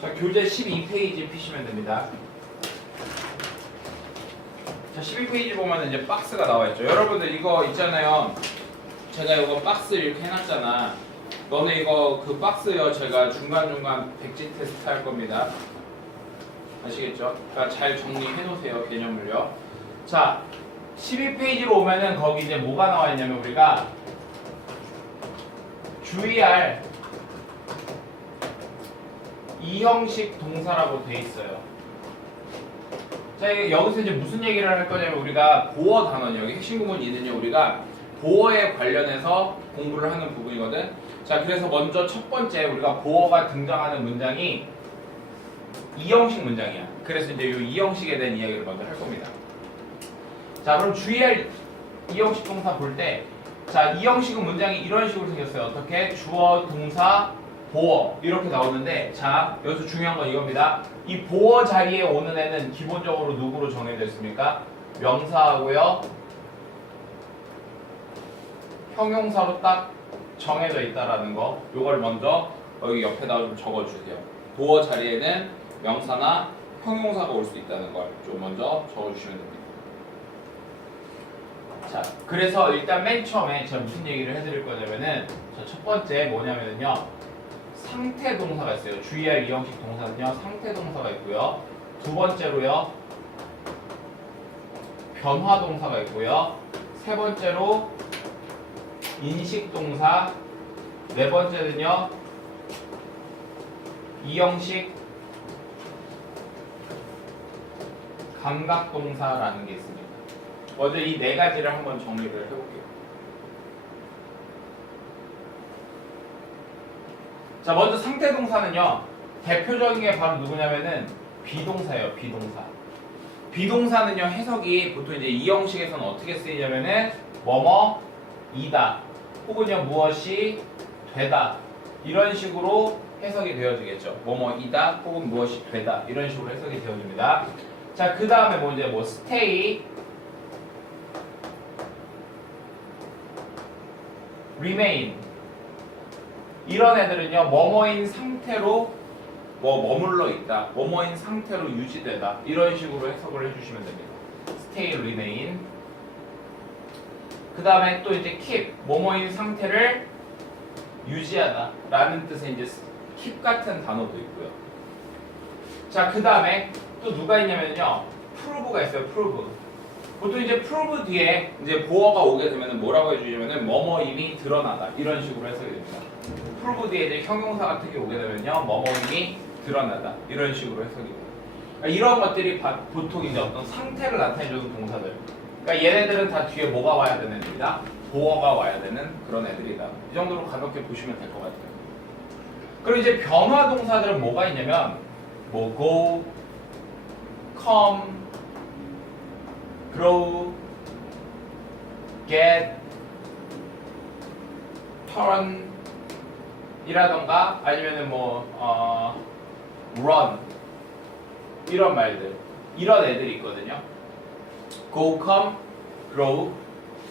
자, 교재 12페이지 피시면 됩니다. 자, 12페이지 보면 이제 박스가 나와 있죠. 여러분들 이거 있잖아요. 제가 이거 박스 이렇게 해놨잖아. 너네 이거 그 박스요. 제가 중간중간 백지 테스트 할 겁니다. 아시겠죠? 그러니까 잘 정리해 놓으세요. 개념을요. 자, 12페이지로 오면은 거기 이제 뭐가 나와 있냐면 우리가 주의할 이 형식 동사라고 돼 있어요. 자, 여기서 이제 무슨 얘기를 할 거냐면 우리가 보어 단원, 여기 핵심 구문이는요, 우리가 보어에 관련해서 공부를 하는 부분이거든. 자, 그래서 먼저 첫 번째 우리가 보어가 등장하는 문장이 이 형식 문장이야. 그래서 이제 이 형식에 대한 이야기를 먼저 할 겁니다. 자, 그럼 주의할 이 형식 동사 볼 때, 자, 이 형식은 문장이 이런 식으로 생겼어요. 어떻게? 주어, 동사, 보어 이렇게 나오는데, 자, 여기서 중요한 건 이겁니다. 이 보어 자리에 오는 애는 기본적으로 누구로 정해져 있습니까? 명사하고요, 형용사로 딱 정해져 있다라는 거. 요걸 먼저 여기 옆에다 좀 적어주세요. 보어 자리에는 명사나 형용사가 올 수 있다는 걸 좀 먼저 적어주시면 됩니다. 자, 그래서 일단 맨 처음에 제가 무슨 얘기를 해드릴 거냐면은, 첫 번째 뭐냐면요, 상태 동사가 있어요. 주의할 이 형식 동사는요, 상태 동사가 있고요. 두 번째로요, 변화 동사가 있고요. 세 번째로 인식 동사. 네 번째는요, 이 형식 감각 동사라는 게 있습니다. 먼저 이 네 가지를 한번 정리를 해볼게요. 자, 먼저 상태 동사는요, 대표적인 게 바로 누구냐면은 비동사예요. 비동사. 비동사는요, 해석이 보통 이제 이 형식에서는 어떻게 쓰이냐면은 뭐뭐이다, 혹은요 무엇이 되다, 이런 식으로 해석이 되어지겠죠. 뭐뭐이다 혹은 무엇이 되다, 이런 식으로 해석이 되어집니다. 자, 그 다음에 뭐 이제 뭐 stay, remain, 이런 애들은요, 뭐뭐인 상태로 머물러 있다, 뭐뭐인 상태로 유지되다, 이런 식으로 해석을 해주시면 됩니다. stay, remain. 그 다음에 또 이제 keep, 뭐뭐인 상태를 유지하다 라는 뜻의 이제 keep 같은 단어도 있고요. 자, 그 다음에 또 누가 있냐면요, prove가 있어요. prove. 보통 이제 prove 뒤에 이제 보어가 오게 되면 뭐라고 해주냐면은 뭐뭐임이 드러나다, 이런 식으로 해석이 됩니다. prove 뒤에 이제 형용사 같은 게 오게 되면요, 뭐뭐임이 드러나다, 이런 식으로 해석이 됩니다. 그러니까 이런 것들이 보통 이제 어떤 상태를 나타내주는 동사들. 그러니까 얘네들은 다 뒤에 뭐가 와야 되는 애들이다? 보어가 와야 되는 그런 애들이다. 이 정도로 가볍게 보시면 될 것 같아요. 그리고 이제 변화 동사들은 뭐가 있냐면 뭐 go, come, grow, get, turn 이라던가 아니면은 뭐 run, 이런 말들, 이런 애들이 있거든요. go, come, grow,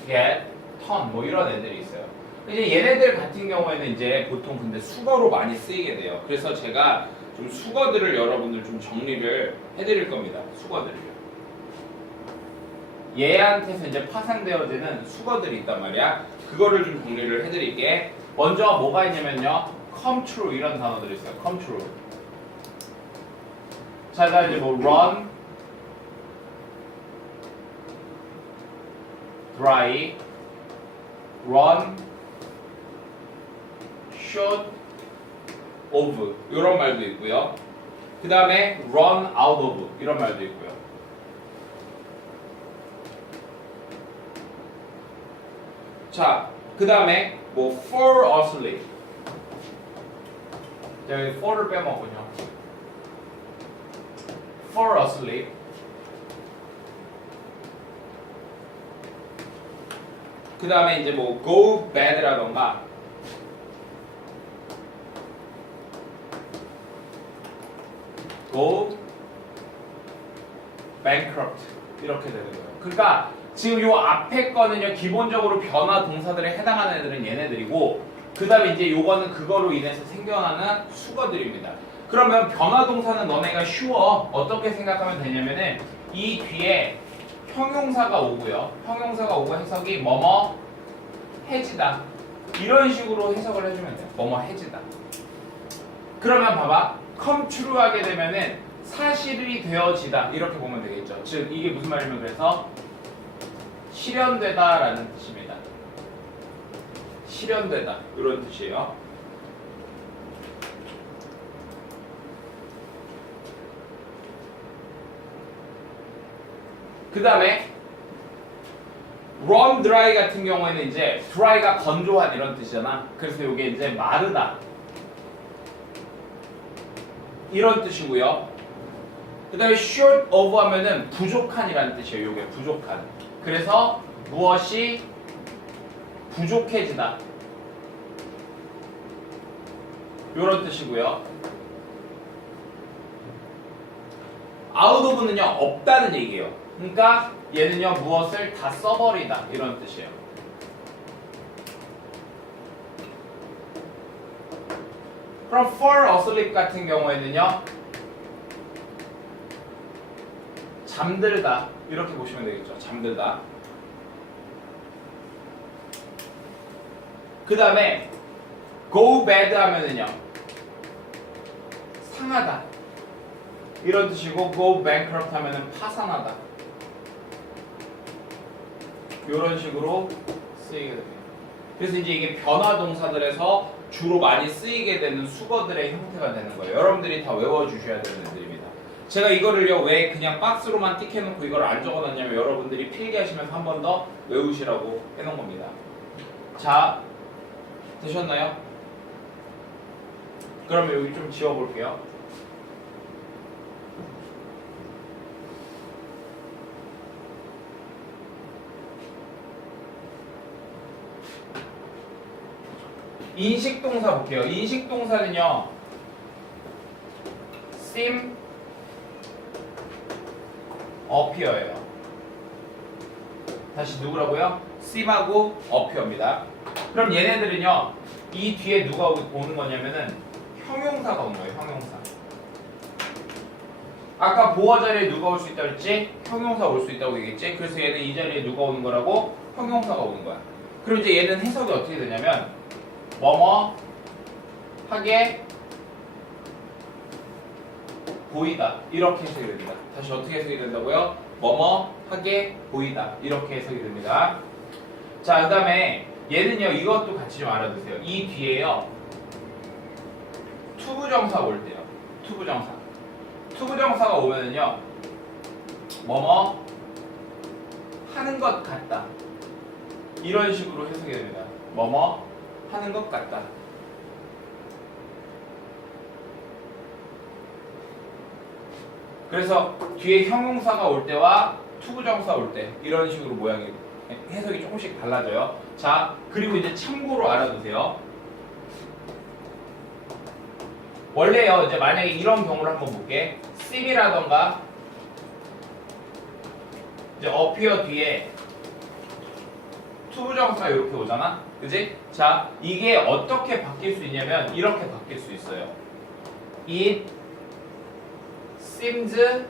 get, turn, 뭐 이런 애들이 있어요. 이제 얘네들 같은 경우에는 이제 보통 근데 수거로 많이 쓰이게 돼요. 그래서 제가 좀 수거들을 여러분들 좀 정리를 해드릴 겁니다. 수거들을요. 얘한테서 이제 파생되어지는 수거들이 있단 말이야. 그거를 좀 정리를 해드릴게. 먼저 뭐가 있냐면요, come true, 이런 단어들이 있어요. come true. 자, 나 이제 뭐 run, dry, run, shoot, of, 이런 말도 있고요. 그 다음에 run out of, 이런 말도 있고요. 자, 그 다음에 뭐 fall asleep. 자, 여기 fall을 빼먹군요. fall asleep. 그 다음에 이제 뭐 go bad라던가 go bankrupt, 이렇게 되는 거예요. 그러니까 지금 요 앞에 거는요, 기본적으로 변화 동사들에 해당하는 애들은 얘네들이고, 그 다음에 이제 요거는 그거로 인해서 생겨나는 수거들입니다. 그러면 변화동사는 너네가 쉬워. 어떻게 생각하면 되냐면은 이 뒤에 형용사가 오고요. 형용사가 오고 해석이 뭐뭐 해지다. 이런 식으로 해석을 해주면 돼요. 뭐뭐 해지다. 그러면 봐봐. come true 하게 되면은 사실이 되어지다. 이렇게 보면 되겠죠. 즉 이게 무슨 말이냐면 그래서 실현되다 라는 뜻입니다. 실현되다. 이런 뜻이에요. 그 다음에 run dry 같은 경우에는 이제 dry가 건조한 이런 뜻이잖아. 그래서 이게 이제 마르다 이런 뜻이고요. 그 다음에 short of 하면은 부족한이라는 뜻이에요. 이게 부족한. 그래서 무엇이 부족해지다 이런 뜻이고요. out of는요 없다는 얘기예요. 그러니까 얘는요 무엇을 다 써버리다 이런 뜻이에요. 그럼 fall asleep 같은 경우에는요 잠들다 이렇게 보시면 되겠죠. 잠들다. 그 다음에 go bad 하면은요 상하다 이런 뜻이고 go bankrupt 하면은 파산하다 이런 식으로 쓰이게 됩니다. 그래서 이제 이게 변화 동사들에서 주로 많이 쓰이게 되는 수거들의 형태가 되는 거예요. 여러분들이 다 외워주셔야 되는 애들입니다. 제가 이거를요 왜 그냥 박스로만 틱 해놓고 이걸 안 적어놨냐면 여러분들이 필기하시면서 한 번 더 외우시라고 해놓은 겁니다. 자, 되셨나요? 그러면 여기 좀 지워볼게요. 인식동사 볼게요. 인식동사는요 seem, appear예요. 다시 누구라고요? seem하고 appear입니다. 그럼 얘네들은요 이 뒤에 누가 오는 거냐면은 형용사가 오는 거예요. 형용사. 아까 보어 자리에 누가 올 수 있다고 했지? 형용사 올 수 있다고 얘기했지? 그래서 얘는 이 자리에 누가 오는 거라고? 형용사가 오는 거야. 그럼 이제 얘는 해석이 어떻게 되냐면 뭐뭐 하게 보이다 이렇게 해석이 됩니다. 다시 어떻게 해석이 된다고요? 뭐뭐 하게 보이다 이렇게 해석이 됩니다. 자, 그 다음에 얘는요 이것도 같이 좀 알아두세요. 이 뒤에요 투부정사 올 때요. 투부정사. 투부정사가 오면은요 뭐뭐 하는 것 같다 이런 식으로 해석이 됩니다. 뭐뭐 하는 것 같다. 그래서 뒤에 형용사가 올 때와 투부정사 올 때 이런 식으로 모양이 해석이 조금씩 달라져요. 자, 그리고 이제 참고로 알아두세요. 원래요 이제 만약에 이런 경우를 한번 볼게. seem이라던가 이제 appear 뒤에 투부정사가 이렇게 오잖아. 그지? 자, 이게 어떻게 바뀔 수 있냐면 이렇게 바뀔 수 있어요. It seems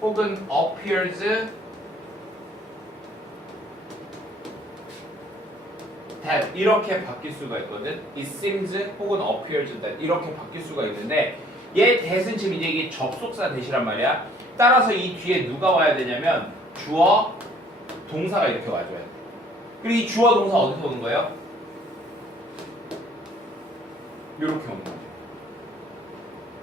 혹은 appears that 이렇게 바뀔 수가 있거든. It seems 혹은 appears that 이렇게 바뀔 수가 있는데 얘 that은 지금 이제 이게 접속사 that이란 말이야. 따라서 이 뒤에 누가 와야 되냐면 주어 동사가 이렇게 와줘야 돼. 그리고 이 주어 동사 어디서 오는 거예요? 이렇게 오는 거죠.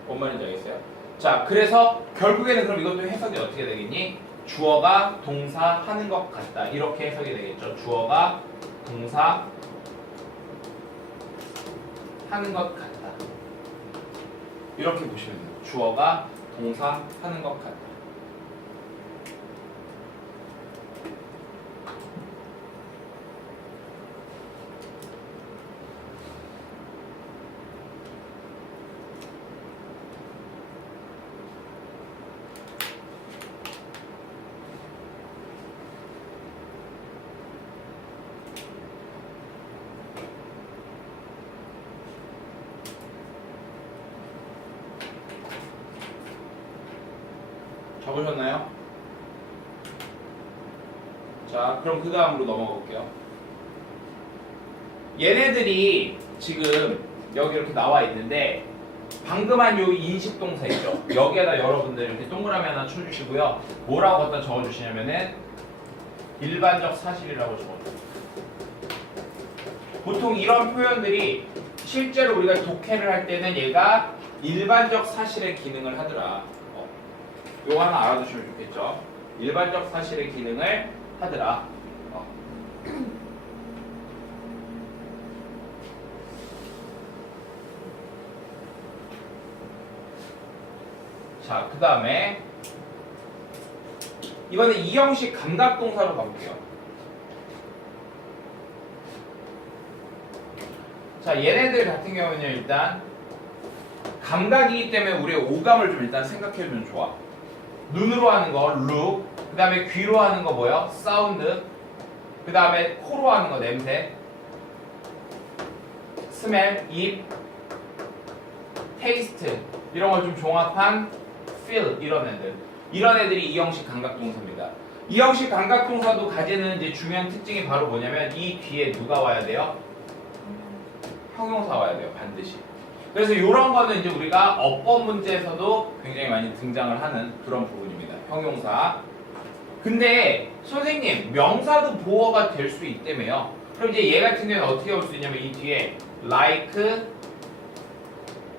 뭔 말인지 알겠어요? 자, 그래서 결국에는 그럼 이것도 해석이 어떻게 되겠니? 주어가 동사 하는 것 같다. 이렇게 해석이 되겠죠. 주어가 동사 하는 것 같다. 이렇게 보시면 돼요. 주어가 동사 하는 것 같다. 적으셨나요? 자, 그럼 그 다음으로 넘어가 볼게요. 얘네들이 지금 여기 이렇게 나와 있는데 방금 한 요 인식동사 있죠? 여기에다 여러분들 이렇게 동그라미 하나 쳐주시고요. 뭐라고 갖다 적어주시냐면은 일반적 사실이라고 적어줘요. 보통 이런 표현들이 실제로 우리가 독해를 할 때는 얘가 일반적 사실의 기능을 하더라. 요거 하나 알아두시면 좋겠죠? 일반적 사실의 기능을 하더라. 자, 그 다음에 이번에 이 형식 감각동사로 가볼게요. 자, 얘네들 같은 경우는 일단 감각이기 때문에 우리의 오감을 좀 일단 생각해주면 좋아. 눈으로 하는 거 look, 그 다음에 귀로 하는 거 뭐요? sound, 그 다음에 코로 하는 거 냄새, smell, 입, taste 이런 걸 좀 종합한 feel 이런 애들이 이 형식 감각동사입니다. 이 형식 감각동사도 가지는 이제 중요한 특징이 바로 뭐냐면 이 뒤에 누가 와야 돼요? 형용사 와야 돼요, 반드시. 그래서 이런 거는 이제 우리가 어법 문제에서도 굉장히 많이 등장을 하는 그런 부분입니다. 형용사. 근데 선생님 명사도 보어가 될 수 있다며요. 그럼 이제 얘 같은 경우는 어떻게 올 수 있냐면 이 뒤에 like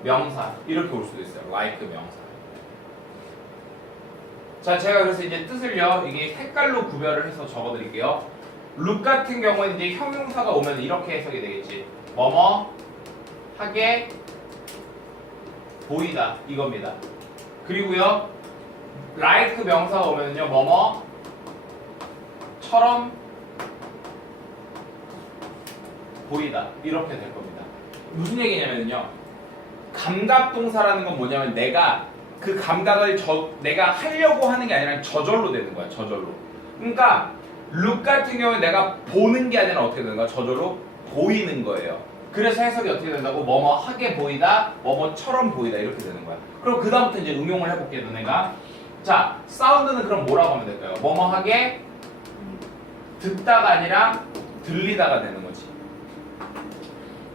명사 이렇게 올 수도 있어요. like 명사. 자, 제가 그래서 이제 뜻을요 이게 색깔로 구별을 해서 적어드릴게요. look 같은 경우는 이제 형용사가 오면 이렇게 해석이 되겠지. 뭐뭐 하게 보이다 이겁니다. 그리고요 like 명사가 오면요 뭐뭐처럼 보이다 이렇게 될 겁니다. 무슨 얘기냐면요 감각동사라는 건 뭐냐면 내가 그 감각을 내가 하려고 하는 게 아니라 저절로 되는 거야. 저절로. 그러니까 look 같은 경우는 내가 보는 게 아니라 어떻게 되는 거야? 저절로 보이는 거예요. 그래서 해석이 어떻게 된다고? 뭐뭐 하게 보이다, 뭐뭐처럼 보이다 이렇게 되는 거야. 그럼 그 다음부터 이제 응용을 해볼게요, 너네가. 자, 사운드는 그럼 뭐라고 하면 될까요? 뭐뭐 하게 듣다가 아니라 들리다가 되는 거지.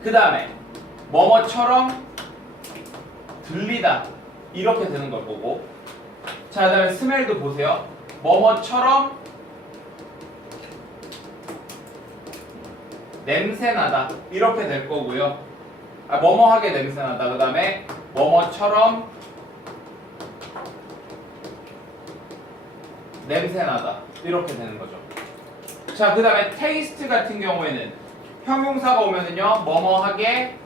그 다음에 뭐뭐처럼 들리다 이렇게 되는 걸 보고. 자, 그 다음에 스멜도 보세요. 뭐뭐처럼 냄새나다 이렇게 될 거고요. 뭐뭐하게 냄새나다. 그 다음에 뭐뭐처럼 냄새나다 이렇게 되는 거죠. 자, 그 다음에 taste 같은 경우에는 형용사가 오면은요 뭐뭐하게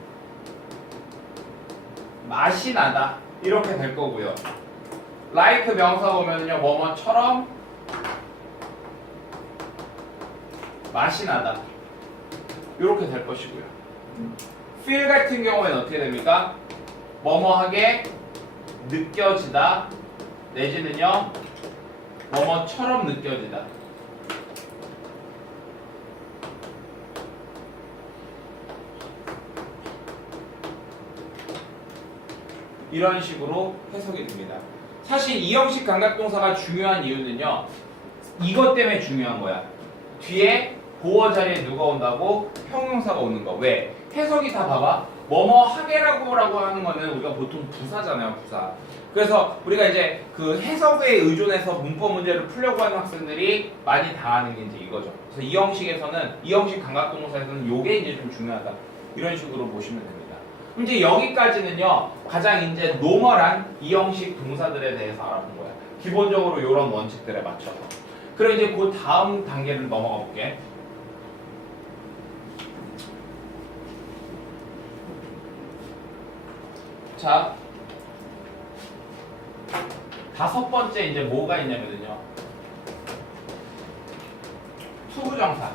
맛이 나다 이렇게 될 거고요. like 명사가 오면은요 뭐뭐처럼 맛이 나다 이렇게 될 것이고요. feel 같은 경우에는 어떻게 됩니까? 뭐뭐하게 느껴지다 내지는요 뭐뭐처럼 느껴지다. 이런 식으로 해석이 됩니다. 사실 이 형식 감각동사가 중요한 이유는요 이것 때문에 중요한 거야. 뒤에 보어 자리에 누가 온다고? 형용사가 오는 거. 왜? 해석이 다 봐봐. 뭐뭐 하게라고 하는 거는 우리가 보통 부사잖아요, 부사. 그래서 우리가 이제 그 해석에 의존해서 문법 문제를 풀려고 하는 학생들이 많이 당하는 게 이제 이거죠. 그래서 이 형식에서는, 이 형식 감각동사에서는 요게 이제 좀 중요하다. 이런 식으로 보시면 됩니다. 그럼 이제 여기까지는요, 가장 이제 노멀한 이 형식 동사들에 대해서 알아본 거야. 기본적으로 이런 원칙들에 맞춰서. 그럼 이제 그 다음 단계를 넘어가 볼게. 자, 다섯 번째 이제 뭐가 있냐면요. 투부정사.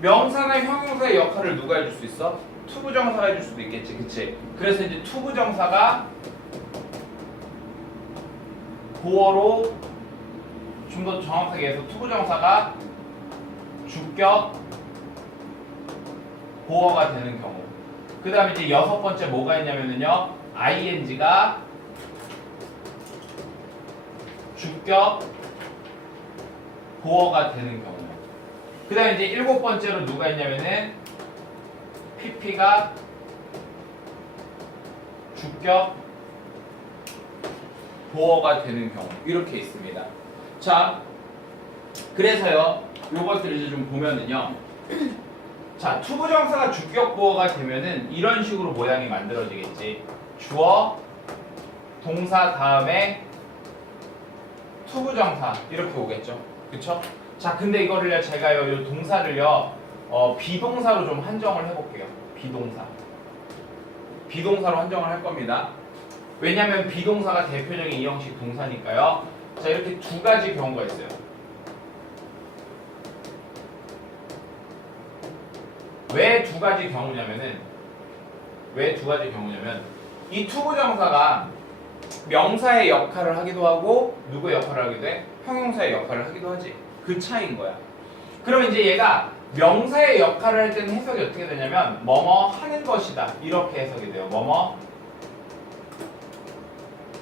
명사나 형용사의 역할을 누가 해줄 수 있어? 투부정사가 해줄 수도 있겠지, 그치? 그래서 이제 투부정사가 보어로 좀 더 정확하게 해서 투부정사가 주격 보어가 되는 경우. 그 다음에 이제 여섯 번째 뭐가 있냐면요. ing가 주격 보어가 되는 경우. 그 다음에 이제 일곱 번째로 누가 있냐면은 PP가 주격 보어가 되는 경우. 이렇게 있습니다. 자, 그래서요, 요것들을 이제 좀 보면은요. 자, 투부정사가 주격 보어가 되면은 이런 식으로 모양이 만들어지겠지. 주어, 동사 다음에 투부정사 이렇게 오겠죠. 그쵸? 자, 근데 이거를요, 제가요, 요 동사를요, 비동사로 좀 한정을 해볼게요. 비동사. 비동사로 한정을 할 겁니다. 왜냐면 비동사가 대표적인 이형식 동사니까요. 자, 이렇게 두 가지 경우가 있어요. 왜 두 가지 경우냐면은, 이 투부정사가 명사의 역할을 하기도 하고, 누구의 역할을 하기도 해? 형용사의 역할을 하기도 하지. 그 차이인 거야. 그럼 이제 얘가 명사의 역할을 할 때는 해석이 어떻게 되냐면, 뭐뭐 하는 것이다. 이렇게 해석이 돼요. 뭐뭐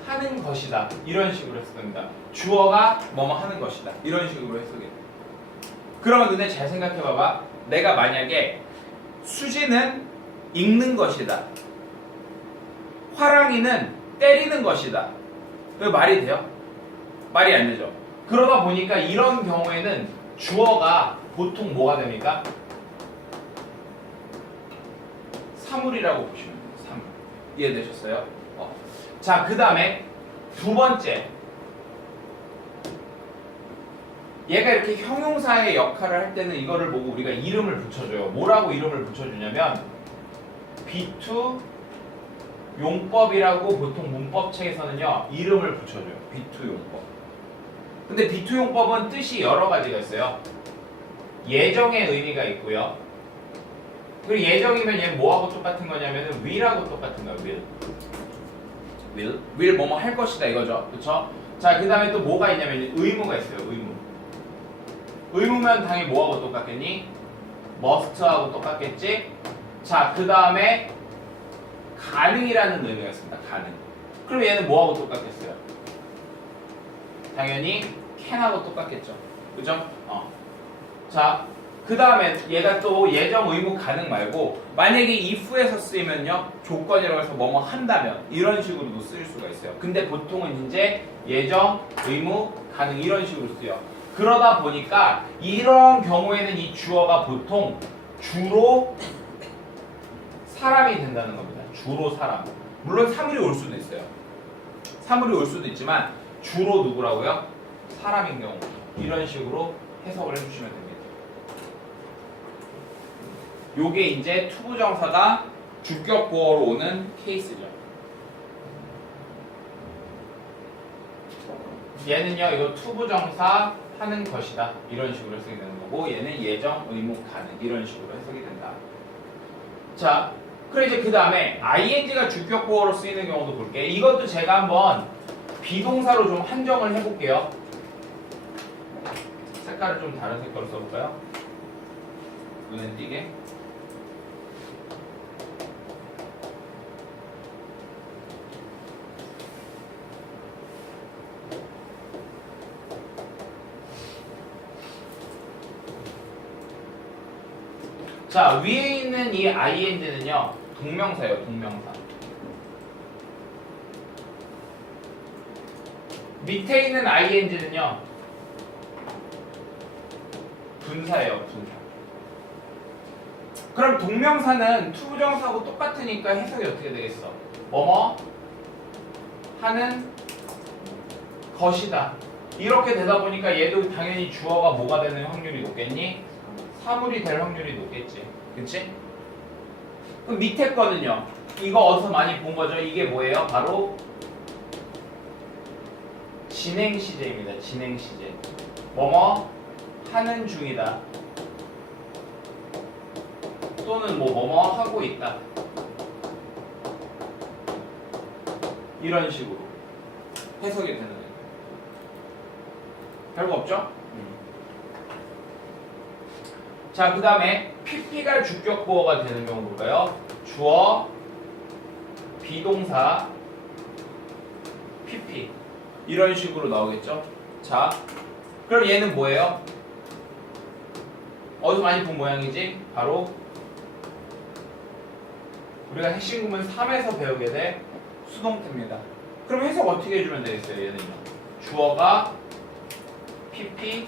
하는 것이다. 이런 식으로 해석됩니다. 주어가 뭐뭐 하는 것이다. 이런 식으로 해석이 돼요. 그러면 너네 잘 생각해 봐봐. 내가 만약에 수지는 읽는 것이다. 화랑이는 때리는 것이다. 왜 말이 돼요? 말이 안 되죠. 그러다 보니까 이런 경우에는 주어가 보통 뭐가 됩니까? 사물이라고 보시면 돼요. 사물. 이해되셨어요? 자, 그 다음에 두 번째. 얘가 이렇게 형용사의 역할을 할 때는 이거를 보고 우리가 이름을 붙여줘요. 뭐라고 이름을 붙여주냐면 B2 용법이라고 보통 문법책에서는요 이름을 붙여줘요. B2 용법. 근데 B2 용법은 뜻이 여러 가지가 있어요. 예정의 의미가 있고요. 그리고 예정이면 얘는 뭐하고 똑같은 거냐면 will하고 똑같은 거예요. will 뭐뭐 할 것이다 이거죠. 그쵸? 자, 그 다음에 또 뭐가 있냐면 의무가 있어요. 의무면 당연히 뭐하고 똑같겠니? must하고 똑같겠지? 자, 그 다음에 가능이라는 의미가 있습니다. 가능. 그럼 얘는 뭐하고 똑같겠어요? 당연히 can하고 똑같겠죠. 그죠? 자, 그 다음에 얘가 또 예정, 의무, 가능 말고 만약에 if에서 쓰이면요 조건이라고 해서 뭐뭐 한다면 이런 식으로도 쓰일 수가 있어요. 근데 보통은 이제 예정, 의무, 가능 이런 식으로 쓰여. 그러다 보니까 이런 경우에는 이 주어가 보통 주로 사람이 된다는 겁니다. 주로 사람. 물론 사물이 올 수도 있어요. 사물이 올 수도 있지만 주로 누구라고요? 사람인 경우. 이런 식으로 해석을 해주시면 됩니다. 요게 이제 투부정사가 주격 보어로 오는 케이스죠. 얘는요, 이거 투부정사 하는 것이다. 이런 식으로 해석이 되는 거고, 얘는 예정, 의무, 가능. 이런 식으로 해석이 된다. 자, 그럼 이제 그 다음에 ing가 주격 보어로 쓰이는 경우도 볼게. 이것도 제가 한번 비동사로 좀 한정을 해볼게요. 색깔을 좀 다른 색깔로 써볼까요? 눈에 띄게. 자, 위에 있는 이 ing는요 동명사예요. 동명사. 밑에 있는 ing는요 분사예요. 분사. 그럼 동명사는 투부정사하고 똑같으니까 해석이 어떻게 되겠어? 뭐뭐 하는 것이다. 이렇게 되다 보니까 얘도 당연히 주어가 뭐가 되는 확률이 높겠니? 사물이 될 확률이 높겠지. 그치? 그럼 밑에 거는요. 이거 어디서 많이 본 거죠? 이게 뭐예요? 바로 진행 시제입니다. 진행 시제. 뭐뭐 하는 중이다. 또는 뭐뭐 하고 있다. 이런 식으로 해석이 되는 거예요. 별거 없죠? 자, 그 다음에 PP가 주격 보어가 되는 경우 볼까요? 주어, 비동사, PP. 이런 식으로 나오겠죠. 자, 그럼 얘는 뭐예요? 어디서 많이 본 모양이지? 바로 우리가 핵심 구문 3에서 배우게 될 수동태입니다. 그럼 해석 어떻게 해주면 되겠어요? 얘는요. 주어가 PP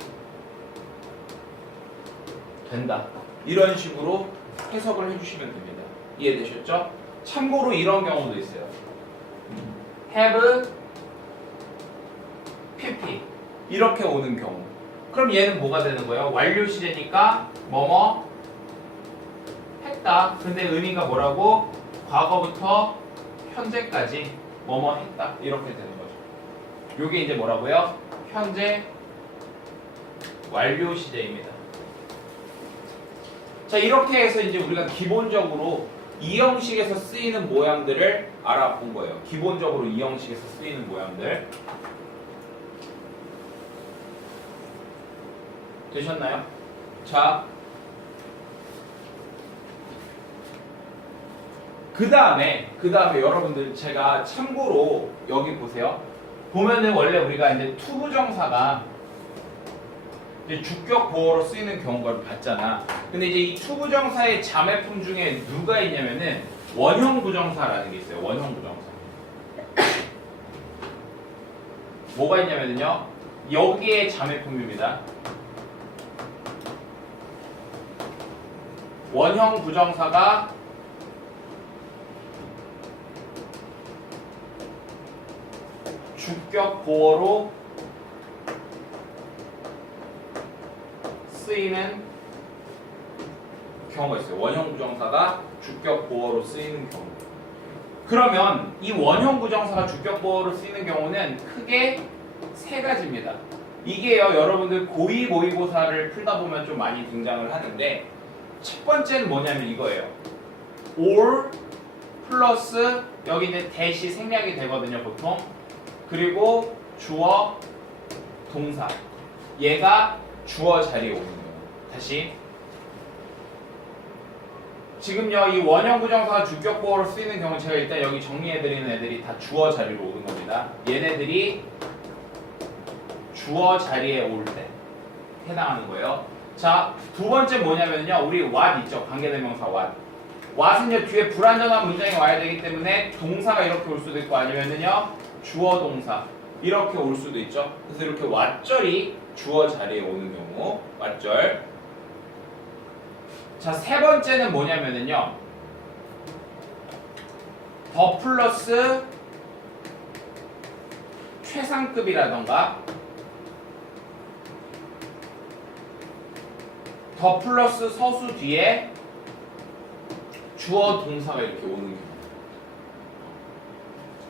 된다. 이런 식으로 해석을 해주시면 됩니다. 이해되셨죠? 참고로 이런 경우도 있어요. have PP 이렇게 오는 경우. 그럼 얘는 뭐가 되는 거예요? 완료 시제니까 뭐뭐 했다. 근데 의미가 뭐라고? 과거부터 현재까지 뭐뭐 했다. 이렇게 되는 거죠. 요게 이제 뭐라고요? 현재 완료 시제입니다. 자, 이렇게 해서 이제 우리가 기본적으로 이 형식에서 쓰이는 모양들을 알아본 거예요. 기본적으로 이 형식에서 쓰이는 모양들. 되셨나요? 자, 그 다음에 여러분들 제가 참고로 여기 보세요. 보면은 원래 우리가 이제 투부정사가 이제 주격 보어로 쓰이는 경우를 봤잖아. 근데 이제 이 투부정사의 자매품 중에 누가 있냐면은 원형 부정사라는 게 있어요. 원형 부정사. 뭐가 있냐면요. 여기에 자매품입니다. 원형 부정사가 주격 보어로 쓰이는 경우가 있어요. 원형 부정사가 주격 보어로 쓰이는 경우. 그러면 이 원형 부정사가 주격 보어로 쓰이는 경우는 크게 세 가지입니다. 이게요, 여러분들 고의 모의고사를 풀다 보면 좀 많이 등장을 하는데, 첫 번째는 뭐냐면 이거예요. or 플러스 여기 이제 대시 생략이 되거든요, 보통. 그리고 주어 동사. 얘가 주어 자리에 오는 거예요. 다시. 지금요, 이 원형 부정사가 주격 보어로 쓰이는 경우 제가 일단 여기 정리해드리는 애들이 다 주어 자리로 오는 겁니다. 얘네들이 주어 자리에 올 때 해당하는 거예요. 자, 두 번째 뭐냐면요. 우리 what 있죠. 관계대명사 what. what은요, 뒤에 불완전한 문장이 와야 되기 때문에 동사가 이렇게 올 수도 있고 아니면은요, 주어 동사 이렇게 올 수도 있죠. 그래서 이렇게 what절이 주어 자리에 오는 경우, what절. 자, 세 번째는 뭐냐면은요, 더 플러스 최상급이라던가 더 플러스 서수 뒤에 주어 동사가 이렇게 오는 경우.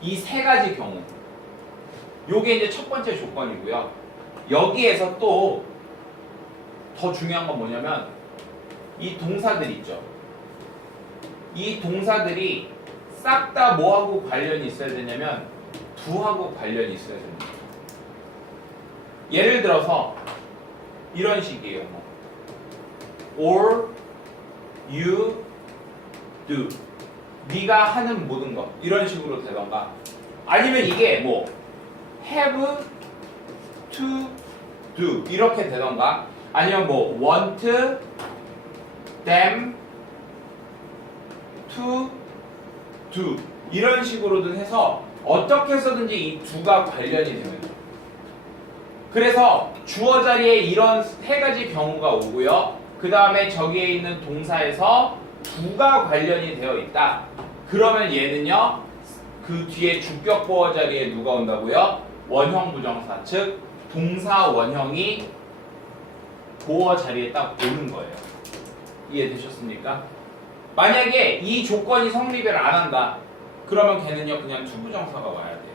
이 세 가지 경우. 요게 이제 첫 번째 조건이고요. 여기에서 또 더 중요한 건 뭐냐면 이 동사들 있죠. 이 동사들이 싹 다 뭐하고 관련이 있어야 되냐면 do하고 관련이 있어야 됩니다. 예를 들어서 이런 식이에요. or, you, do. 네가 하는 모든 것. 이런 식으로 되던가. 아니면 이게 뭐 have to do. 이렇게 되던가. 아니면 뭐 want them to do. 이런 식으로든 해서 어떻게 해서든지 이 do가 관련이 되는 거예요. 그래서 주어 자리에 이런 세 가지 경우가 오고요. 그 다음에 저기에 있는 동사에서 do가 관련이 되어 있다. 그러면 얘는요, 그 뒤에 주격 보어 자리에 누가 온다고요? 원형 부정사, 즉 동사 원형이 보어 자리에 딱 오는 거예요. 이해되셨습니까? 만약에 이 조건이 성립을 안 한다. 그러면 걔는요, 그냥 투부정사가 와야 돼요.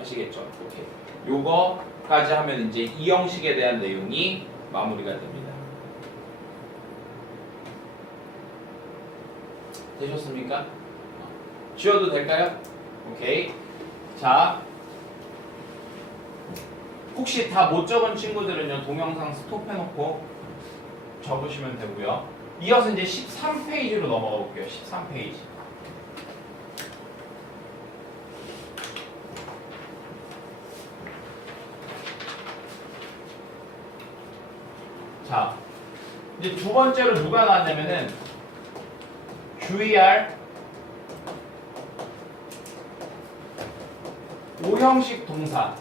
아시겠죠? 오케이. 요거까지 하면 이제 이 형식에 대한 내용이 마무리가 됩니다. 되셨습니까? 지워도 될까요? 오케이. 자, 혹시 다 못 적은 친구들은요, 동영상 스톱해놓고 적으시면 되고요. 이어서 이제 13페이지로 넘어가 볼게요. 13페이지. 자, 이제 두 번째로 누가 나왔냐면은 주의할 오형식 동사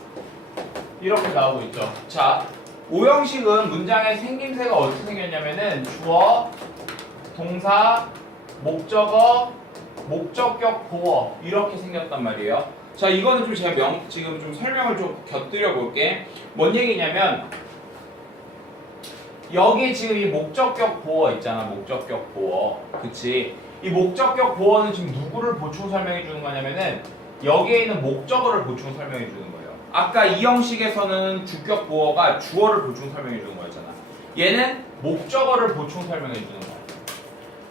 이렇게 나오고 있죠. 자, 오형식은 문장의 생김새가 어떻게 생겼냐면은 주어, 동사, 목적어, 목적격, 보어 이렇게 생겼단 말이에요. 자, 이거는 좀 제가 지금 좀 설명을 좀 곁들여 볼게. 뭔 얘기냐면 여기 지금 이 목적격 보어 있잖아. 목적격 보어. 그치? 이 목적격 보어는 지금 누구를 보충 설명해 주는 거냐면은 여기에 있는 목적어를 보충 설명해 주는 거예요. 아까 이 형식에서는 주격 보어가 주어를 보충 설명해 주는 거였잖아. 얘는 목적어를 보충 설명해 주는 거야.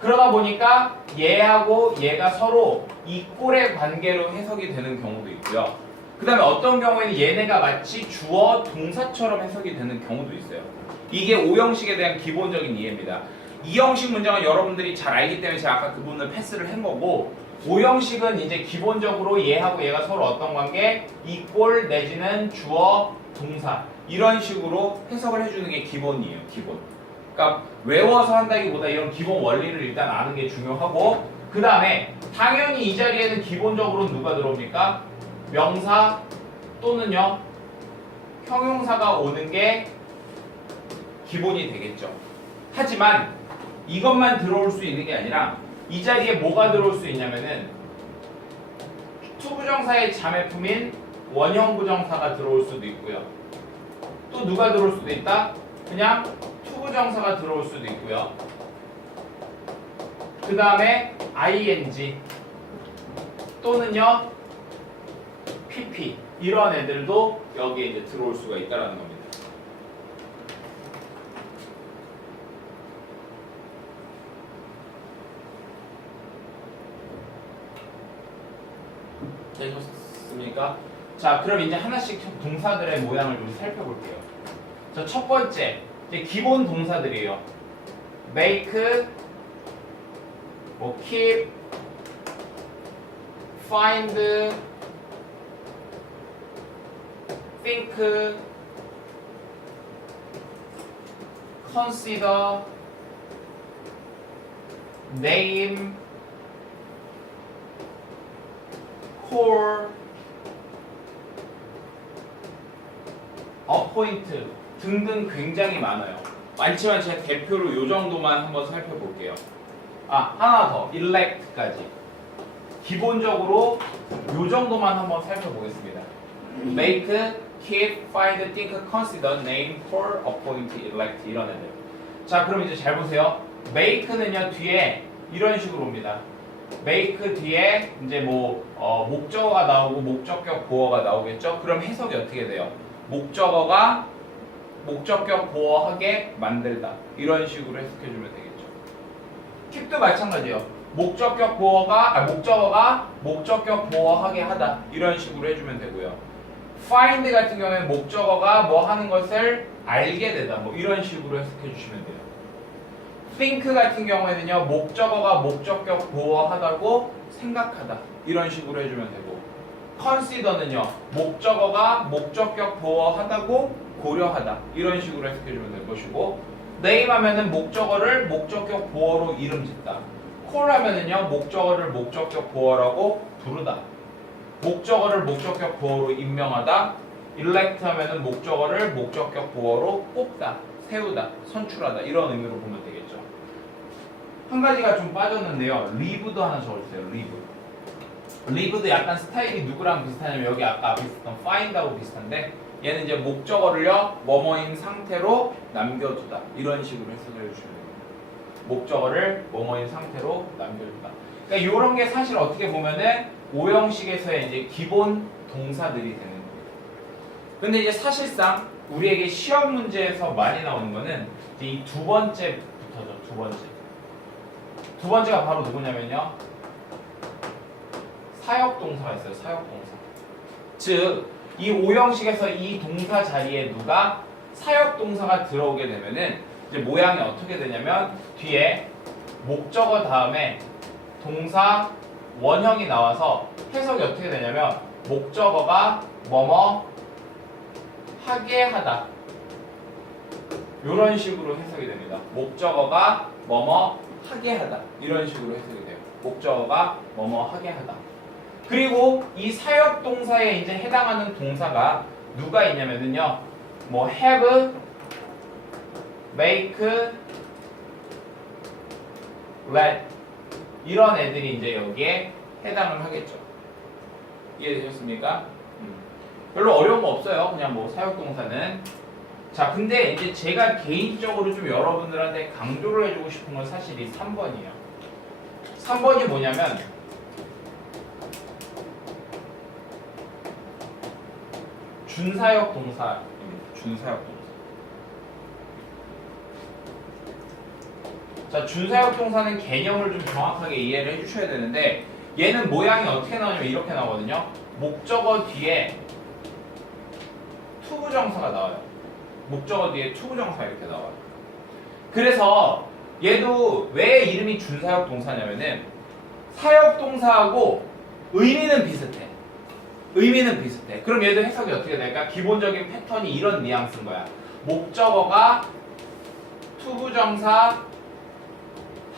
그러다 보니까 얘하고 얘가 서로 이꼴의 관계로 해석이 되는 경우도 있고요. 그 다음에 어떤 경우에는 얘네가 마치 주어, 동사처럼 해석이 되는 경우도 있어요. 이게 오형식에 대한 기본적인 이해입니다. 이형식 문장은 여러분들이 잘 알기 때문에 제가 아까 그 부분을 패스를 한 거고, 오형식은 이제 기본적으로 얘하고 얘가 서로 어떤 관계? 이꼴 내지는 주어, 동사 이런 식으로 해석을 해주는 게 기본이에요. 기본. 그러니까 외워서 한다기보다 이런 기본 원리를 일단 아는 게 중요하고, 그 다음에 당연히 이 자리에는 기본적으로 누가 들어옵니까? 명사 또는요 형용사가 오는 게 기본이 되겠죠. 하지만 이것만 들어올 수 있는 게 아니라 이 자리에 뭐가 들어올 수 있냐면은 투부정사의 자매품인 원형부정사가 들어올 수도 있고요. 또 누가 들어올 수도 있다? 그냥 투부정사가 들어올 수도 있고요. 그 다음에 ing 또는요 pp 이런 애들도 여기에 이제 들어올 수가 있다라는 겁니다. 되셨습니까? 자, 그럼 이제 하나씩 동사들의 모양을 좀 살펴볼게요. 자, 첫 번째 이제 기본 동사들이에요. make, 뭐 keep, find, think, consider, name, call, appoint 등등 굉장히 많아요. 많지만 제가 대표로 이 정도만 한번 살펴볼게요. 아, 하나 더 elect까지 기본적으로 이 정도만 한번 살펴보겠습니다. make, keep, find, think, consider, name, call, appoint, elect 이런 애들. 자, 그럼 이제 잘 보세요. make는요 뒤에 이런 식으로 옵니다. make 뒤에 이제 뭐 목적어가 나오고 목적격 보어가 나오겠죠? 그럼 해석이 어떻게 돼요? 목적어가 목적격 보어하게 만들다 이런 식으로 해석해주면 되겠죠. keep도 마찬가지예요. 목적격 보어가 목적어가 목적격 보어하게 하다 이런 식으로 해주면 되고요. find 같은 경우에는 목적어가 뭐 하는 것을 알게 되다 뭐 이런 식으로 해석해 주시면 돼요. think 같은 경우에는요 목적어가 목적격 보어하다고 생각하다 이런 식으로 해주면 되고, consider는요 목적어가 목적격 보어하다고 고려하다 이런 식으로 해석해주면 될 것이고, name 하면은 목적어를 목적격 보어로 이름짓다, call 하면은요 목적어를 목적격 보어라고 부르다, 목적어를 목적격 보어로 임명하다, elect 하면은 목적어를 목적격 보어로 뽑다, 세우다, 선출하다 이런 의미로 보면 되겠죠. 한 가지가 좀 빠졌는데요. live도 하나 적어주세요. live도 약간 스타일이 누구랑 비슷하냐면 여기 아까 앞에 있었던 find하고 비슷한데, 얘는 이제 목적어를요 뭐뭐인 상태로 남겨두다 이런 식으로 해석해 주시면 됩니다. 목적어를 뭐뭐인 상태로 남겨두다. 그러니까 이런 게 사실 어떻게 보면은 오형식에서의 이제 기본 동사들이 되는 거예요. 근데 이제 사실상 우리에게 시험 문제에서 많이 나오는 거는 이 두 번째부터죠. 두 번째가 바로 누구냐면요 사역동사가 있어요. 사역동사. 즉 이 오형식에서 이 동사 자리에 누가 사역동사가 들어오게 되면은 이제 모양이 어떻게 되냐면 뒤에 목적어 다음에 동사 원형이 나와서 해석이 어떻게 되냐면 목적어가 뭐뭐 하게 하다 이런 식으로 해석이 됩니다. 목적어가 뭐뭐 하게 하다. 이런 식으로 해석이 돼요. 목적어가 뭐뭐 하게 하다. 그리고 이 사역 동사에 이제 해당하는 동사가 누가 있냐면요. 뭐 have, make, let 이런 애들이 이제 여기에 해당을 하겠죠. 이해되셨습니까? 별로 어려운 거 없어요. 그냥 뭐 사역 동사는. 자, 근데 이제 제가 개인적으로 좀 여러분들한테 강조를 해주고 싶은 건 사실 이 3번이에요. 3번이 뭐냐면 준사역 동사입니다. 준사역 동사. 자, 준사역 동사는 개념을 좀 정확하게 이해를 해주셔야 되는데 얘는 모양이 어떻게 나오냐면 이렇게 나오거든요. 목적어 뒤에 투부정사가 나와요. 목적어 뒤에 투부정사 이렇게 나와요. 그래서 얘도 왜 이름이 준사역 동사냐면은 사역 동사하고 의미는 비슷해. 의미는 비슷해. 그럼 얘도 해석이 어떻게 될까? 기본적인 패턴이 이런 뉘앙스인 거야. 목적어가 투부정사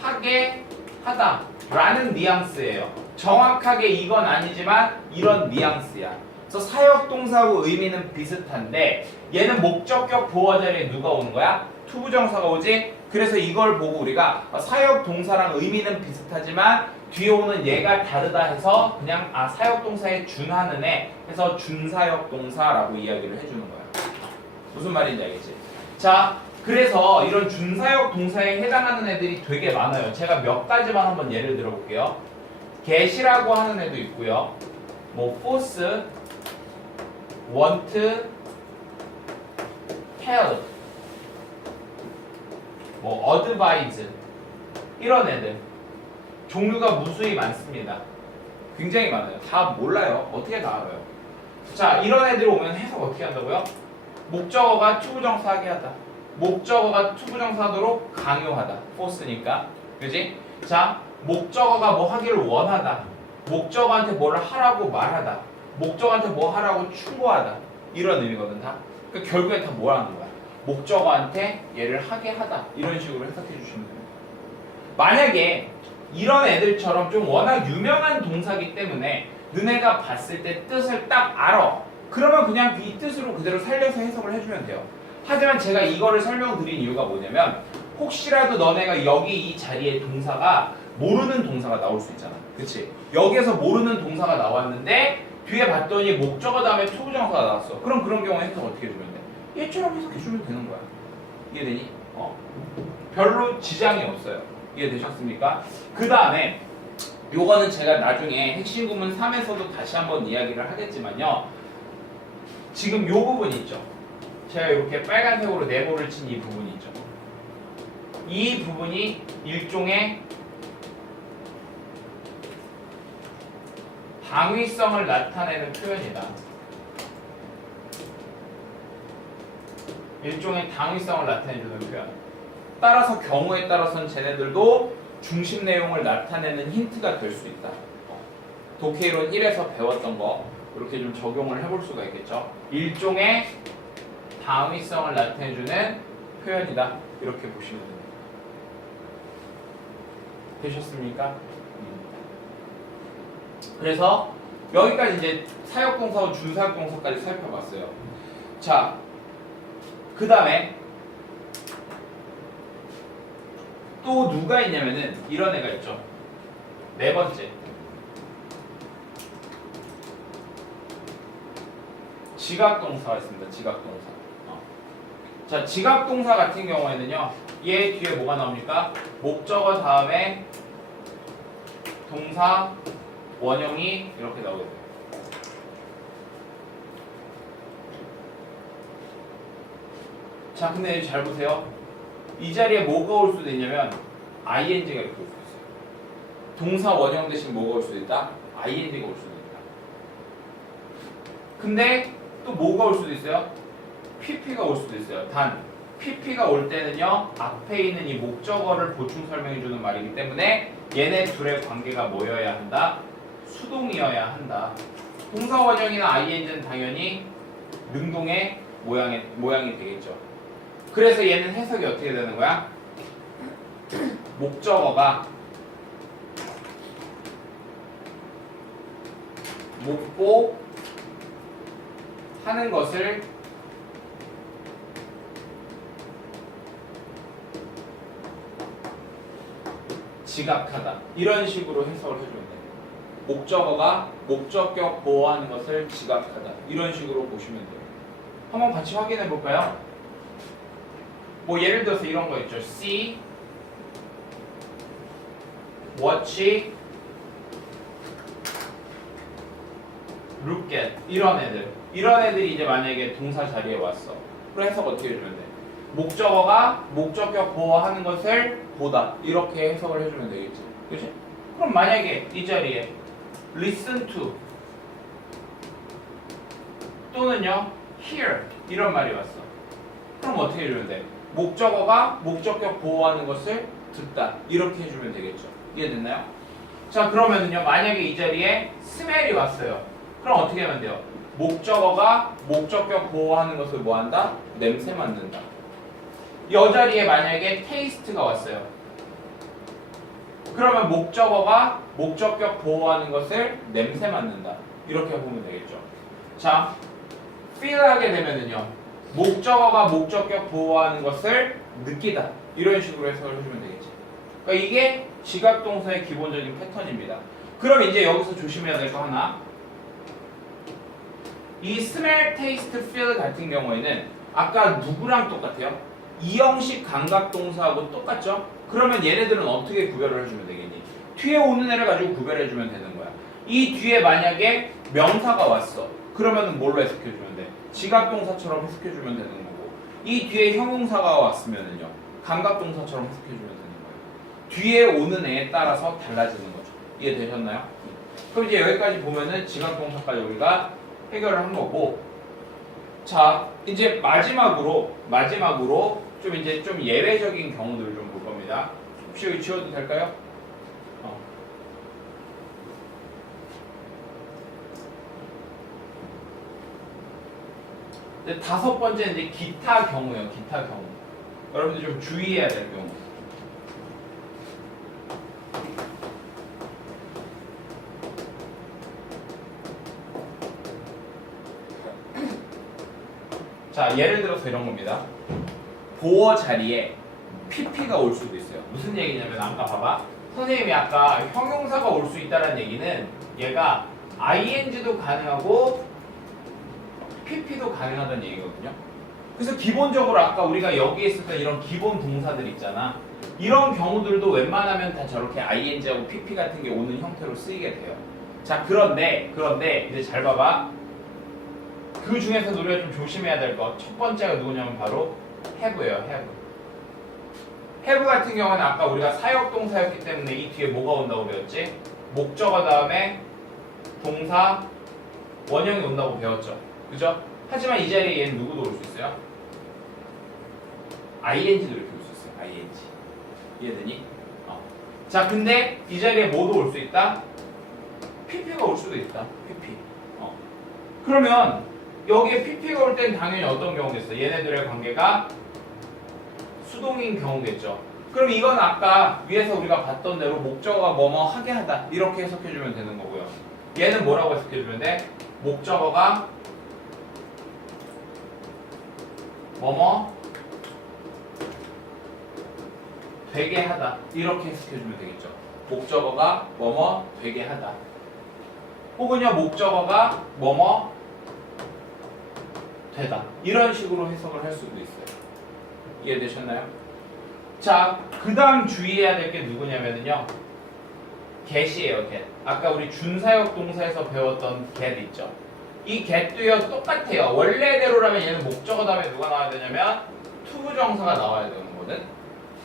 하게 하다 라는 뉘앙스예요. 정확하게 이건 아니지만 이런 뉘앙스야. 그래서 사역 동사하고 의미는 비슷한데 얘는 목적격 보어 자리에 누가 오는 거야? 투부정사가 오지? 그래서 이걸 보고 우리가 사역 동사랑 의미는 비슷하지만 뒤에 오는 얘가 다르다 해서 그냥 사역 동사에 준하는 애 해서 준사역 동사라고 이야기를 해주는 거야. 무슨 말인지 알겠지? 자, 그래서 이런 준사역 동사에 해당하는 애들이 되게 많아요. 제가 몇 가지만 한번 예를 들어볼게요. get이라고 하는 애도 있고요. 뭐 force, want, tell, 뭐 advise 이런 애들 종류가 무수히 많습니다. 굉장히 많아요. 다 몰라요. 어떻게 다 알아요? 자, 이런 애들 오면 해석 어떻게 한다고요? 목적어가 투부정사 하게 하다. 목적어가 투부정사하도록 강요하다. force니까. 그지? 자, 목적어가 뭐 하기를 원하다. 목적어한테 뭐를 하라고 말하다. 목적어한테 뭐 하라고 충고하다. 이런 의미거든 다. 그러니까 결국에 다 뭐라는 거야? 목적어한테 얘를 하게 하다. 이런 식으로 해석해 주시면 됩니다. 만약에 이런 애들처럼 좀 워낙 유명한 동사기 때문에 너네가 봤을 때 뜻을 딱 알아. 그러면 그냥 이 뜻으로 그대로 살려서 해석을 해주면 돼요. 하지만 제가 이거를 설명드린 이유가 뭐냐면 혹시라도 너네가 여기 이 자리에 동사가 모르는 동사가 나올 수 있잖아. 그치? 여기에서 모르는 동사가 나왔는데 뒤에 봤더니 목적어 다음에 투부정사가 나왔어. 그럼 그런 경우에 해석 어떻게 해주면 돼? 얘처럼 해석해주면 되는 거야. 이해되니? 별로 지장이 없어요. 이해되셨습니까? 그 다음에 요거는 제가 나중에 핵심 구문 3에서도 다시 한번 이야기를 하겠지만요. 지금 요 부분 있죠? 제가 이렇게 빨간색으로 네모를 친 이 부분이 있죠? 이 부분이 일종의 당위성을 나타내는 표현이다. 일종의 당위성을 나타내주는 표현. 따라서 경우에 따라서는 쟤네들도 중심 내용을 나타내는 힌트가 될 수 있다. 독해이론 1에서 배웠던 거 이렇게 좀 적용을 해볼 수가 있겠죠. 일종의 당위성을 나타내주는 표현이다. 이렇게 보시면 됩니다. 되셨습니까? 그래서 여기까지 이제 사역동사와 준사역동사까지 살펴봤어요. 자, 그 다음에 또 누가 있냐면은 이런 애가 있죠. 네 번째. 지각동사가 있습니다. 지각동사. 자, 지각동사 같은 경우에는요. 얘 뒤에 뭐가 나옵니까? 목적어 다음에 동사 원형이 이렇게 나오게 돼요. 자, 근데 잘 보세요. 이 자리에 뭐가 올 수도 있냐면 ing가 이렇게 올 수도 있어요. 동사 원형 대신 뭐가 올 수도 있다? ing가 올 수도 있다. 근데 또 뭐가 올 수도 있어요? pp가 올 수도 있어요. 단 pp가 올 때는요. 앞에 있는 이 목적어를 보충 설명해 주는 말이기 때문에 얘네 둘의 관계가 뭐여야 한다? 수동이어야 한다. 동사 원형이나 ing는 당연히 능동의 모양이 되겠죠. 그래서 얘는 해석이 어떻게 되는 거야? 목적어가 목보 하는 것을 지각하다. 이런 식으로 해석을 해주면 돼요. 목적어가 목적격 보호하는 것을 지각하다. 이런 식으로 보시면 돼요. 한번 같이 확인해 볼까요? 뭐 예를 들어서 이런 거 있죠. see, watch, look at 이런 애들. 이런 애들이 이제 만약에 동사 자리에 왔어. 그럼 해석 어떻게 해주면 돼? 목적어가 목적격 보호하는 것을 보다. 이렇게 해석을 해주면 되겠지. 그치? 그럼 만약에 이 자리에 listen to 또는요 hear 이런 말이 왔어. 그럼 어떻게 해주면 돼? 목적어가 목적격 보호하는 것을 듣다. 이렇게 해주면 되겠죠. 이해됐나요? 자 그러면은요 만약에 이 자리에 smell이 왔어요. 그럼 어떻게 하면 돼요? 목적어가 목적격 보호하는 것을 뭐한다? 냄새 맡는다. 이 자리에 만약에 taste가 왔어요. 그러면 목적어가 목적격 보호하는 것을 냄새 맡는다. 이렇게 보면 되겠죠. 자, feel 하게 되면은요. 목적어가 목적격 보호하는 것을 느끼다. 이런 식으로 해석을 해주면 되겠지. 그러니까 이게 지각동사의 기본적인 패턴입니다. 그럼 이제 여기서 조심해야 될 거 하나. 이 smell, taste, feel 같은 경우에는 아까 누구랑 똑같아요? 이형식 감각동사하고 똑같죠? 그러면 얘네들은 어떻게 구별을 해주면 되겠니? 뒤에 오는 애를 가지고 구별해주면 되는 거야. 이 뒤에 만약에 명사가 왔어. 그러면 뭘로 해석해주면 돼? 지각동사처럼 해석해주면 되는 거고 이 뒤에 형용사가 왔으면은요 감각동사처럼 해석해주면 되는 거예요. 뒤에 오는 애에 따라서 달라지는 거죠. 이해되셨나요? 그럼 이제 여기까지 보면은 지각동사까지 우리가 해결을 한 거고 자 이제 마지막으로 좀 이제 좀 예외적인 경우들을 좀 볼 겁니다. 혹시 여기 지워도 될까요? 이제 다섯 번째 이제 기타 경우예요. 기타 경우. 여러분들 좀 주의해야 될 경우. 자, 예를 들어서 이런 겁니다. 보어 자리에 PP가 올 수도 있어요. 무슨 얘기냐면 아까 봐봐. 선생님이 아까 형용사가 올 수 있다는 얘기는 얘가 ing도 가능하고 PP도 가능하다는 얘기거든요. 그래서 기본적으로 아까 우리가 여기에 있었던 이런 기본 동사들 있잖아. 이런 경우들도 웬만하면 다 저렇게 ing하고 pp 같은 게 오는 형태로 쓰이게 돼요. 자, 그런데 이제 잘 봐봐. 그 중에서 우리가 좀 조심해야 될 것. 첫 번째가 누구냐면 바로 have예요. have 같은 경우는 아까 우리가 사역동사였기 때문에 이 뒤에 뭐가 온다고 배웠지? 목적어 다음에 동사 원형이 온다고 배웠죠. 그죠? 하지만 이 자리에 얘는 누구도 올 수 있어요? ing도 이렇게 올 수 있어요. ing. 이해되니? 자, 근데 이 자리에 뭐도 올 수 있다? pp가 올 수도 있다. pp. 그러면 여기에 pp가 올 땐 당연히 어떤 경우겠어? 얘네들의 관계가 수동인 경우겠죠. 그럼 이건 아까 위에서 우리가 봤던 대로 목적어가 뭐뭐 하게 하다 이렇게 해석해주면 되는 거고요. 얘는 뭐라고 해석해주면 돼? 목적어가 뭐뭐 되게 하다 이렇게 해석해주면 되겠죠. 목적어가 뭐뭐 되게 하다 혹은요 목적어가 뭐뭐 되다 이런 식으로 해석을 할 수도 있어요. 이해되셨나요? 자, 그 다음 주의해야 될 게 누구냐면요 get이에요. get. 아까 우리 준사역 동사에서 배웠던 get 있죠. 이 get도요 똑같아요. 원래대로라면 얘는 목적어 다음에 누가 나와야 되냐면 투부정사가 나와야 되는 거거든.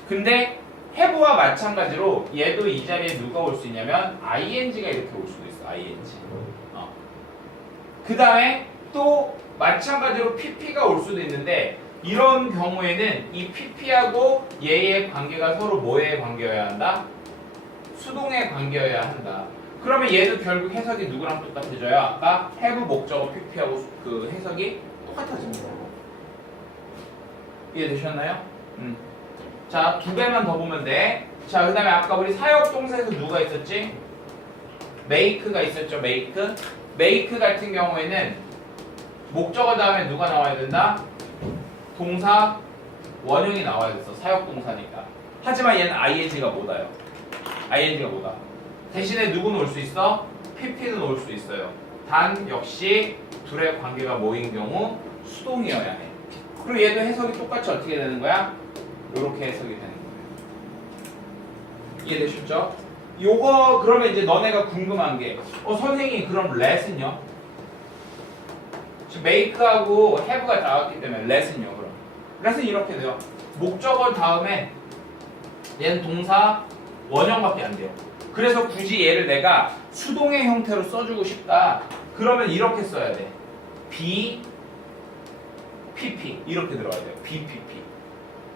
근데 have와 마찬가지로 얘도 이 자리에 누가 올 수 있냐면 ing가 이렇게 올 수도 있어. ing. 그 다음에 또 마찬가지로 pp가 올 수도 있는데 이런 경우에는 이 pp하고 얘의 관계가 서로 뭐의 관계여야 한다? 수동의 관계여야 한다. 그러면 얘도 결국 해석이 누구랑 똑같아져요? 아까 have 목적어 pp하고 그 해석이 똑같아집니다. 이해되셨나요? 자, 두 개만 더 보면 돼. 자, 그 다음에 아까 우리 사역동사에서 누가 있었지? make가 있었죠, make. make 같은 경우에는 목적어 다음에 누가 나와야 된다? 동사 원형이 나와야 됐어, 사역동사니까. 하지만 얘는 ing가 못 와요. ing가 못 와. 대신에 누구는 올 수 있어? pp는 올 수 있어요. 단 역시 둘의 관계가 뭐인 경우 수동이어야 해. 그리고 얘도 해석이 똑같이 어떻게 되는 거야? 이렇게 해석이 되는 거예요. 이해되셨죠? 요거 그러면 이제 너네가 궁금한 게 선생님 그럼 let은요? 지금 make하고 have가 나왔기 때문에 let은요 그럼 let은 이렇게 돼요. 목적어 다음에 얘는 동사 원형밖에 안 돼요. 그래서 굳이 얘를 내가 수동의 형태로 써주고 싶다. 그러면 이렇게 써야 돼. be, pp 이렇게 들어가야 돼요. be, pp.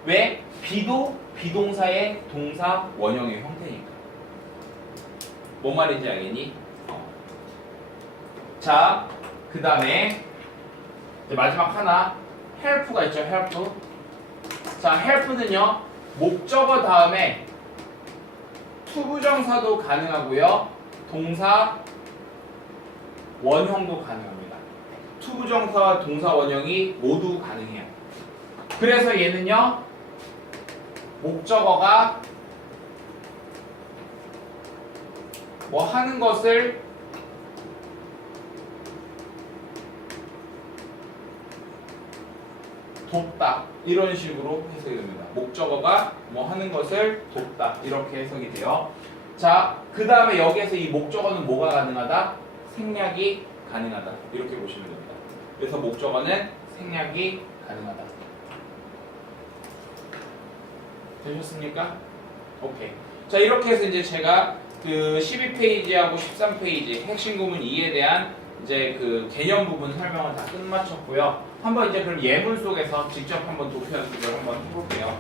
왜? be도 비동사의 동사 원형의 형태니까. 뭔 말인지 알겠니? 자, 그 다음에 마지막 하나 help가 있죠. help. 자, help는요 목적어 다음에 투부정사도 가능하고요 동사 원형도 가능합니다. 투부정사와 동사 원형이 모두 가능해요. 그래서 얘는요 목적어가 뭐 하는 것을 돕다 이런 식으로 해석이 됩니다. 목적어가 뭐 하는 것을 돕다 이렇게 해석이 돼요. 자, 그 다음에 여기에서 이 목적어는 뭐가 가능하다? 생략이 가능하다 이렇게 보시면 됩니다. 그래서 목적어는 생략이 가능하다. 되셨습니까? 오케이. 자, 이렇게 해서 이제 제가 그 12페이지하고 13페이지 핵심 구문 2에 대한 이제 그 개념 부분 설명을 다 끝마쳤고요. 한번 이제 그럼 예문 속에서 직접 한번 도표 연습을 한번 해볼게요.